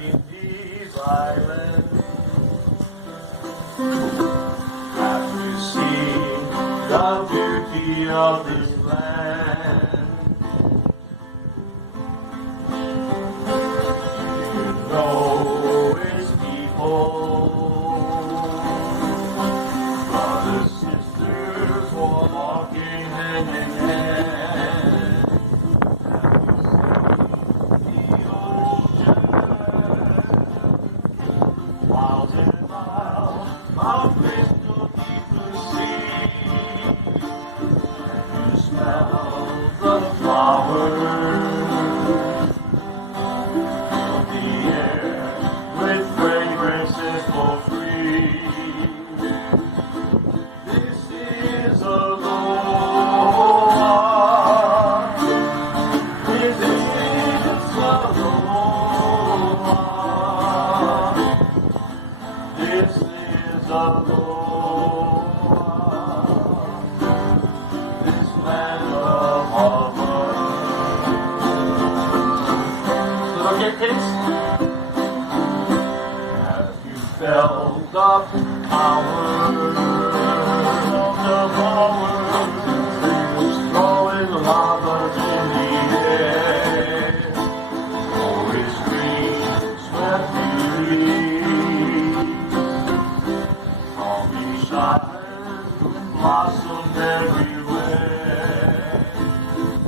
In these islands, have you seen the beauty of this land? You know its people, brothers, sisters, walking hand in hand. Miles and miles of crystal deep blue sea. And you smell the flowers, fill the air with fragrances for free. This is aloha. This is aloha. This is aloha, this land of harbor. So don't get kids. Have you felt the power of the power? Streams throwing lava in the air. Forest green, sweat beauty. Blossom everywhere.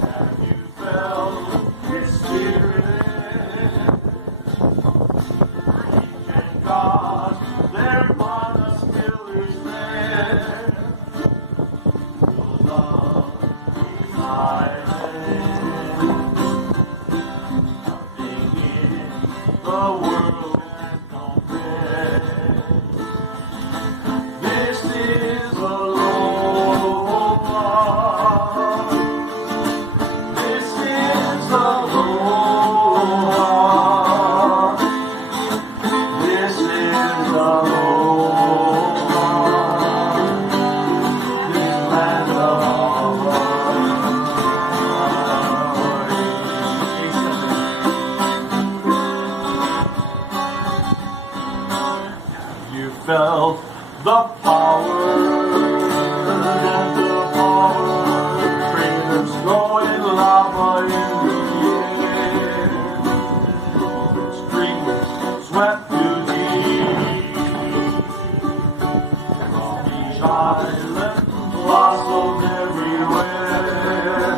Have you felt its spirit? Ancient gods, their mana still is there. The love these islands, nothing in the world can compare. This is aloha. This is aloha. This is aloha. This land of you felt the power and the power, freedom's glowing lava in the air. Streams swept too deep from each island, blossomed everywhere.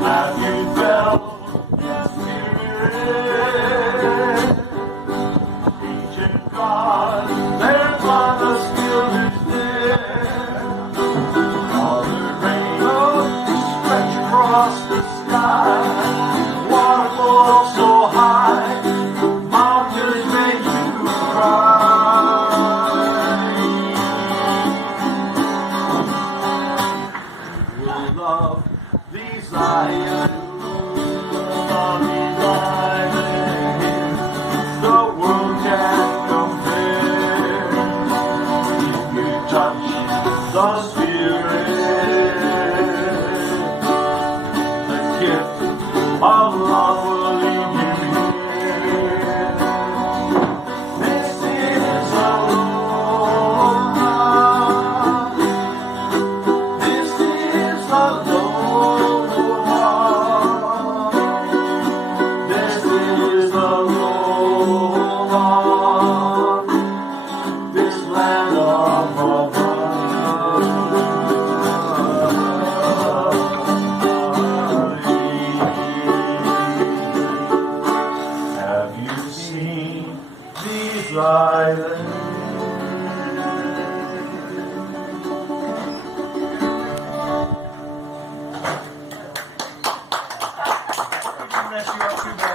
Have you felt its spirit? Ancient gods, their mana still is there. Colored rainbows stretch across the sky. Waterfalls so high, mountains make you cry. You love these islands, the world can't compare. You touch the spirit, the gift of love will leave you here. This is aloha. This is aloha. This is aloha. This land of have you seen these islands? Mess you up too bad.